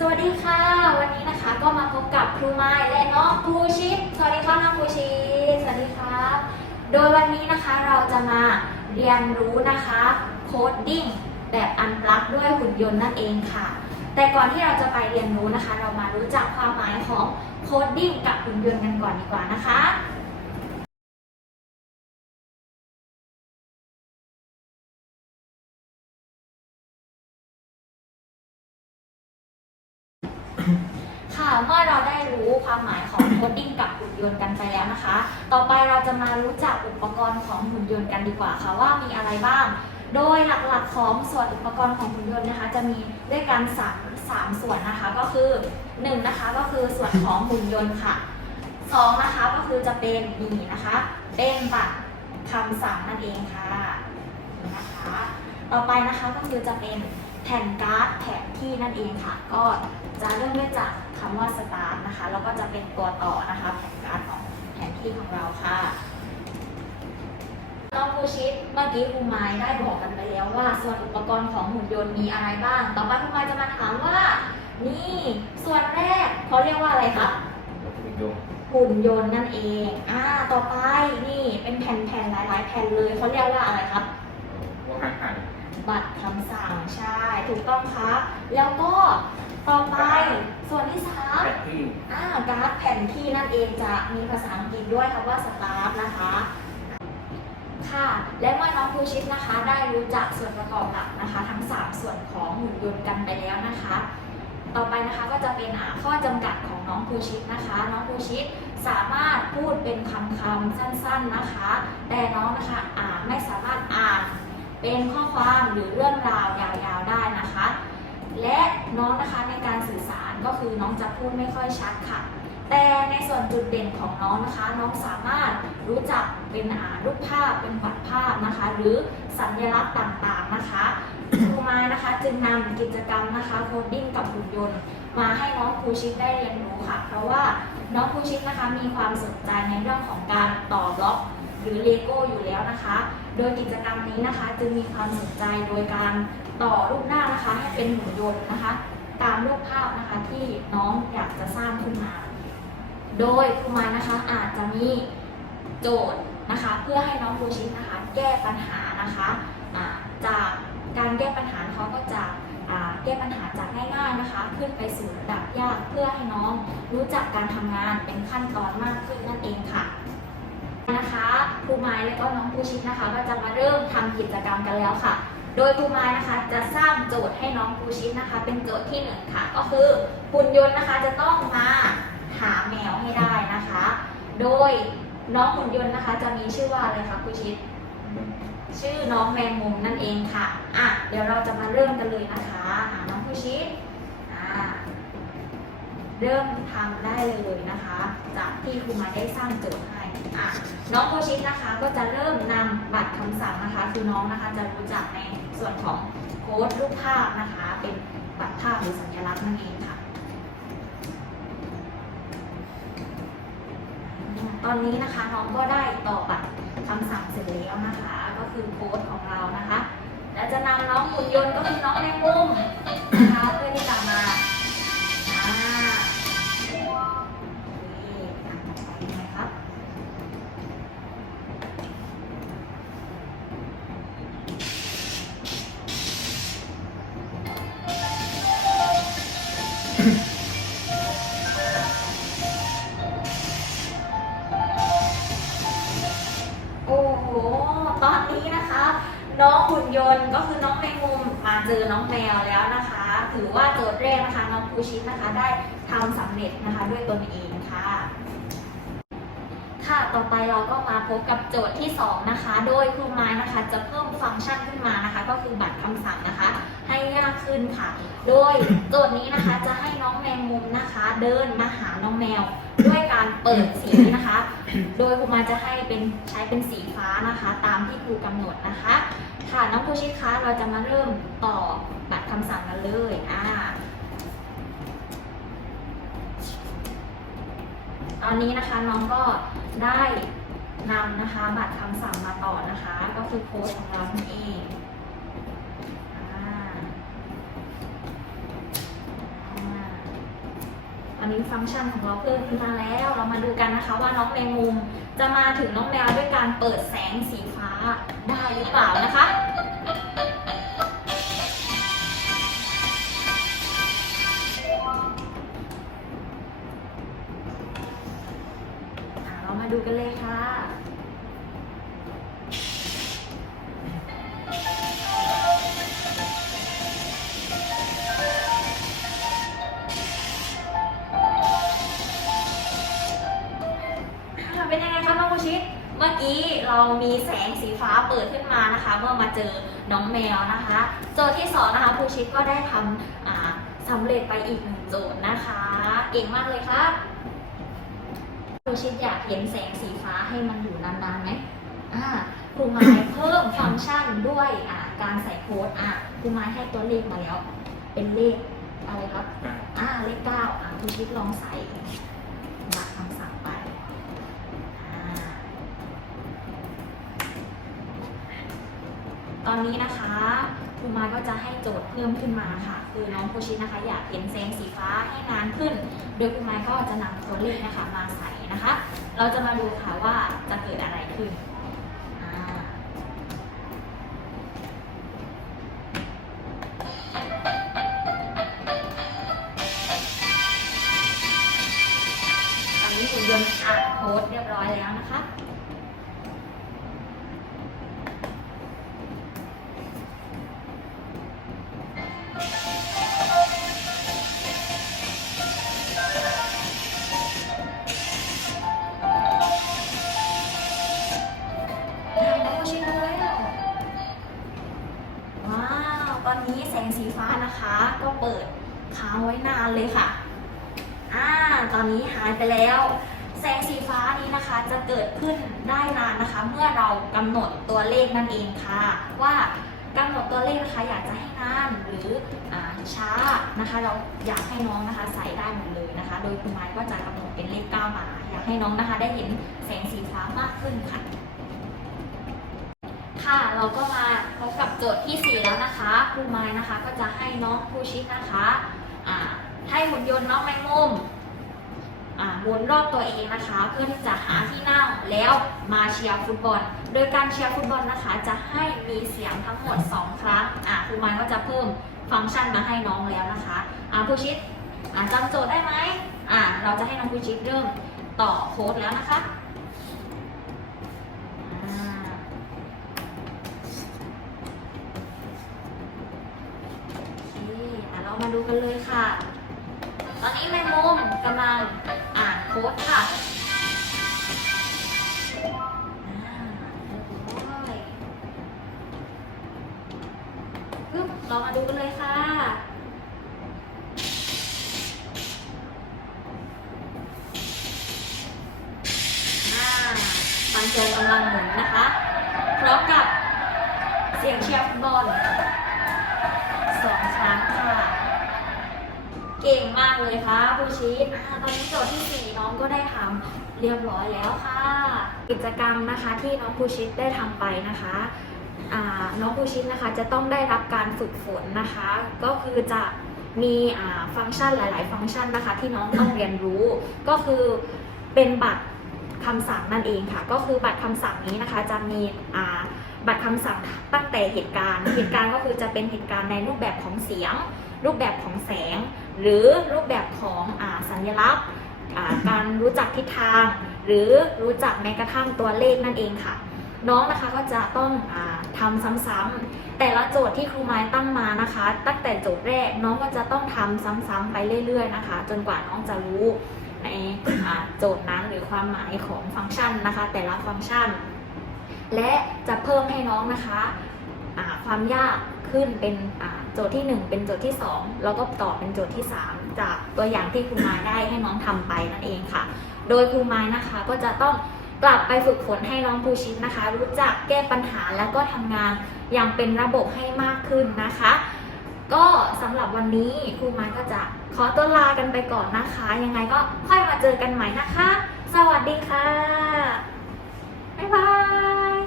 สวัสดีค่ะ วันนี้นะคะก็มาพบกับครูไม้และน้องภูชิตสวัสดีครับน้องภูชิตสวัสดีครับโดยวันนี้นะคะเราจะมาเรียนรู้นะคะโคดดิ้งแบบอันปลักด้วยหุ่นยนต์นั่นเองค่ะ แต่ก่อนที่เราจะไปเรียนรู้นะคะ เรามารู้จักความหมายของโคดดิ้งกับหุ่นยนต์กันก่อนดีกว่านะคะ กับหุ่นยนต์กันไปแล้วนะคะ ต่อไปเราจะมารู้จักอุปกรณ์ของหุ่นยนต์กันดีกว่าค่ะว่ามีอะไรบ้าง โดยหลักๆของส่วนอุปกรณ์ของหุ่นยนต์นะคะ จะมีด้วยกันสามสามส่วนนะคะก็คือหนึ่งนะคะก็คือส่วนของหุ่นยนต์ค่ะสองนะคะก็คือจะเป็นนี่นะคะ เป็นบัตรคำสั่งนั่นเองค่ะนะคะ ต่อไปนะคะก็คือจะเป็น แผ่นการ์ดแผนที่นั่นเองค่ะ ก็จะเริ่มด้วยจากคำว่า start นะคะ แล้วก็จะเป็นตัวต่อนะคะแผ่นการ์ดของแผนที่ของเราค่ะน้องภูชิตเมื่อกี้ครูไม้ได้บอกกันไปแล้วว่า ส่วนอุปกรณ์ของหุ่นยนต์มีอะไรบ้าง ต่อไปครูไม้จะมาถามว่า นี่ส่วนแรกเขาเรียกว่าอะไรคะหุ่นยนต์หุ่นยนต์นั่นเอง อ่า ต่อไปนี่เป็นแผ่นๆหลาย ๆ แผ่นเลยเขาเรียกว่าอะไรครับว่าอาหาร บัตรคำสั่งใช่ถูกต้องครับแล้วก็ต่อไปส่วนที่สามแผนที่อ่าการ์ดแผ่นที่นั่นเองจะมีภาษาอังกฤษด้วยคำว่าสตาร์ทนะคะค่ะ และเมื่อน้องภูชิตนะคะ ได้รู้จักส่วนประกอบหลักนะคะ ทั้ง 3 ส่วนของหุ่นยนต์กันไปแล้วนะคะ ต่อไปนะคะก็จะเป็นอ่าข้อจำกัดของน้องภูชิตนะคะ น้องภูชิตสามารถพูดเป็นคำคำๆสั้น ๆนะคะ แต่น้องนะคะอ่านไม่สามารถอ่าน เป็นข้อความหรือเรื่องราวยาวๆได้นะคะ และน้องนะคะในการสื่อสารก็คือน้องจะพูดไม่ค่อยชัดค่ะ แต่ในส่วนจุดเด่นของน้องนะคะ น้องสามารถรู้จักเป็นอ่ารูปภาพเป็นบัตรภาพนะคะ หรือสัญลักษณ์ต่างๆนะคะครูม้นะคะจึงนำกิจกรรมนะคะโคดดิ้งกับหุ่นยนต์มาให้น้องภูชิตได้เรียนรู้ค่ะ เพราะว่าน้องภูชิตนะคะมีความสนใจในเรื่องของการต่อบล็อก หรือเลโก้อยู่แล้วนะคะ โดยกิจกรรมนี้นะคะจึงมีความสนใจโดยการต่อรูปหน้านะคะให้เป็นหุ่นยนต์นะคะ ตามรูปภาพนะคะที่น้องอยากจะสร้างขึ้นมา โดยครูมานะคะอาจจะมีโจทย์นะคะ เพื่อให้น้องภูชิตนะคะ แก้ปัญหานะคะจากการแก้ปัญหาเขาก็จะแก้ปัญหาจากง่ายๆนะคะ ขึ้นไปสู่ระดับยากเพื่อให้น้องรู้จักการทำงานเป็นขั้นตอนมากขึ้นนั่นเองค่ะ นะคะครูไม้และก็น้องภูชิตนะคะ ก็จะมาเริ่มทำกิจกรรมกันแล้วค่ะ โดยครูไม้นะคะจะสร้างโจทย์ให้น้องภูชิตนะคะ เป็นโจทย์ที่หนึ่งค่ะ ก็คือหุ่นยนต์นะคะจะต้องมาหาแมวให้ได้นะคะ โดยน้องหุ่นยนต์นะคะ จะมีชื่อว่าอะไรคะภูชิตชื่อน้องแมงมุมนั่นเองค่ะอะเดี๋ยวเราจะมาเริ่มกันเลยนะคะหาน้องภูชิตอ่าเริ่มทำได้เลยนะคะ จากที่ครูมาได้สร้างโจทย์ให้ น้องโคชิตนะคะก็จะเริ่มนำบัตรคำสั่งนะคะ คือน้องนะคะจะรู้จักในส่วนของโค้ดรูปภาพนะคะ เป็นบัตรภาพหรือสัญลักษณ์นั่นเองค่ะ ตอนนี้นะคะน้องก็ได้ต่อบัตรคำสั่งเสร็จแล้วนะคะ ก็คือโค้ดของเรานะคะ แล้วจะนำน้องหุ่นยนต์ก็คือน้องแมงมุม หุ่นยนต์ก็คือน้องแมงมุมมาเจอน้องแมวแล้วนะคะ ถือว่าโจทย์แรกนะคะน้องภูชิตนะคะได้ทำสำเร็จนะคะด้วยตนเอง ต่อไปเราก็มาพบกับโจทย์ที่ 2 นะคะ โดยครูไม้นะคะจะเพิ่มฟังก์ชันขึ้นมานะคะ ก็คือบัตรคำสั่งนะคะ ให้ยากขึ้นค่ะ โดยโจทย์นี้นะคะจะให้น้องแมงมุมนะคะ เดินมาหาน้องแมว ด้วยการเปิดสีนะคะ โดยครูมาจะให้เป็นใช้เป็นสีฟ้านะคะ ตามที่ครูกำหนดนะคะ ค่ะน้องผู้ชิดคะเราจะมาเริ่มต่อบัตรคำสั่งกันเลยอ่าตอนนี้นะคะน้องก็ ได้นำนะคะบัตรคำสั่งมาต่อนะคะ ก็คือโค้ดของเรานั่เองอันนี้ฟังก์ชันของเราเพิ่มขึ้นมาแล้ว เรามาดูกันนะคะว่าน้องแมงมุมจะมาถึงน้องแมวด้วยการเปิดแสงสีฟ้าได้หรือเปล่านะคะ ดูกันเลยค่ะเป็นยังไงคะน้องโมชิ เมื่อกี้เรามีแสงสีฟ้าเปิดขึ้นมานะคะ เมื่อมาเจอน้องแมวนะคะโจทย์ที่สองนะคะครูชิดก็ได้ทำสำเร็จไปอีกหนึ่งโจทย์นะคะ เก่งมากเลยครับ ครูชิดอยากเห็นแสงสีฟ้าให้มันอยู่นานๆไหมอ่าครูไม้เพิ่มฟังก์ชันด้วยอ่าการใส่โค้ดอ่าครูไม้ให้ตัวเลขมาแล้ว เป็นเลขอะไรครับอ่าอ่าเลขเก้าอ่าคุณชิดลองใส่บัตรคำสั่งไปอ่าตอนนี้นะคะ ครูมาก็จะให้โจทย์เพิ่มขึ้นมาค่ะ คือน้องผู้ชินะคะ อยากเห็นแสงสีฟ้าให้นานขึ้น โดยครูมาก็จะนำตัวเลขนะคะมาใส่นะคะ เราจะมาดูค่ะว่าจะเกิดอะไรขึ้นอ่าตอนนี้หุ่นยนต์อ่านโค้ดเรียบร้อยแล้วนะคะ ปิดค้างไว้นานเลยค่ะ อ่า ตอนนี้หายไปแล้ว แสงสีฟ้านี้นะคะจะเกิดขึ้นได้นานนะคะ เมื่อเรากำหนดตัวเลขนั่นเองค่ะ ว่ากำหนดตัวเลขนะคะ อยากจะให้นานหรืออช้านะคะ เราอยากให้น้องนะคะใส่ได้หมดเลยนะคะ โดยคุณไม้ก็จะกำหนดเป็นเลข9มา อยากให้น้องนะคะได้เห็นแสงสีฟ้ามากขึ้นค่ะ ค่ะ เราก็มาพบกับโจทย์ที่ 4 แล้วนะคะครูไม้นะคะก็จะให้น้องครูชิดนะคะให้หุ่นยนต์น้องแมงมุมวนรอบตัวเองนะคะ เพื่อที่จะหาที่นั่งแล้วมาเชียร์ฟุตบอล โดยการเชียร์ฟุตบอลนะคะ จะให้มีเสียงทั้งหมด 2 ครั้งครูไม้ก็จะเพิ่มฟังก์ชันมาให้น้องแล้วนะคะอ่าครูชิดจำโจทย์ได้ไหมเราจะให้น้องครูชิดเริ่มต่อโค้ดแล้วนะคะอ่า โอเคอะเรา มาดูกันเลยค่ะ ตอนนี้แมงมุมกำลังอ่านโค้ดค่ะอ่าเรียบร้อยปึ๊บเรามาดูกันเลยค่ะอ่าฟันโจกำลังหมุนนะคะ พร้อมกับเสียงเชียร์ฟุตบอล เก่งมากเลยค่ะผู้ชีตตอนนี้โจทย์ที่สี่น้องก็ได้ทำเรียบร้อยแล้วค่ะ กิจกรรมนะคะที่น้องผู้ชิตได้ทำไปนะคะน้องผู้ชิตนะคะจะต้องได้รับการฝึกฝนนะคะ ก็คือจะมีฟังก์ชันหลาย ๆ ฟังก์ชันนะคะ ที่น้องต้องเรียนรู้ ก็คือเป็นบัตรคำสั่งนั่นเองค่ะ ก็คือบัตรคำสั่งนี้นะคะจะมีอ่า บัตรคำสั่งตั้งแต่เหตุการณ์ เหตุการณ์ก็คือจะเป็นเหตุการณ์ในรูปแบบของเสียง รูปแบบของแสง หรือรูปแบบของอสัญลักษณ์การรู้จักทิศทาง หรือรู้จักแม้กระทั่งตัวเลขนั่นเองค่ะ น้องนะคะก็จะต้องอาทำซ้ำๆแต่ละโจทย์ที่ครูไม้ตั้งมานะคะ ตั้งแต่โจทย์แรกน้องก็จะต้องทำซ้ำๆไปเรื่อย ๆ นะคะ จนกว่าน้องจะรู้ในโจทย์นั้นหรือความหมายของฟังก์ชันนะคะ แต่ละฟังก์ชัน และจะเพิ่มให้น้องนะคะความยากขึ้นเป็นโจทย์ที่ 1 เป็นโจทย์ที่ 2 แล้วก็ต่อเป็นโจทย์ที่ 3 จากตัวอย่างที่ครูม้ได้ให้น้องทำไปนั่นเองค่ะ โดยครูไม้นะคะก็จะต้องกลับไปฝึกฝนให้น้องภูชิตนะคะ รู้จักแก้ปัญหาแล้วก็ทำงานอย่างเป็นระบบให้มากขึ้นนะคะ ก็สำหรับวันนี้ครูไม้ก็จะขอตัวลากันไปก่อนนะคะ ยังไงก็ค่อยมาเจอกันใหม่นะคะ สวัสดีค่ะบ๊ายบาย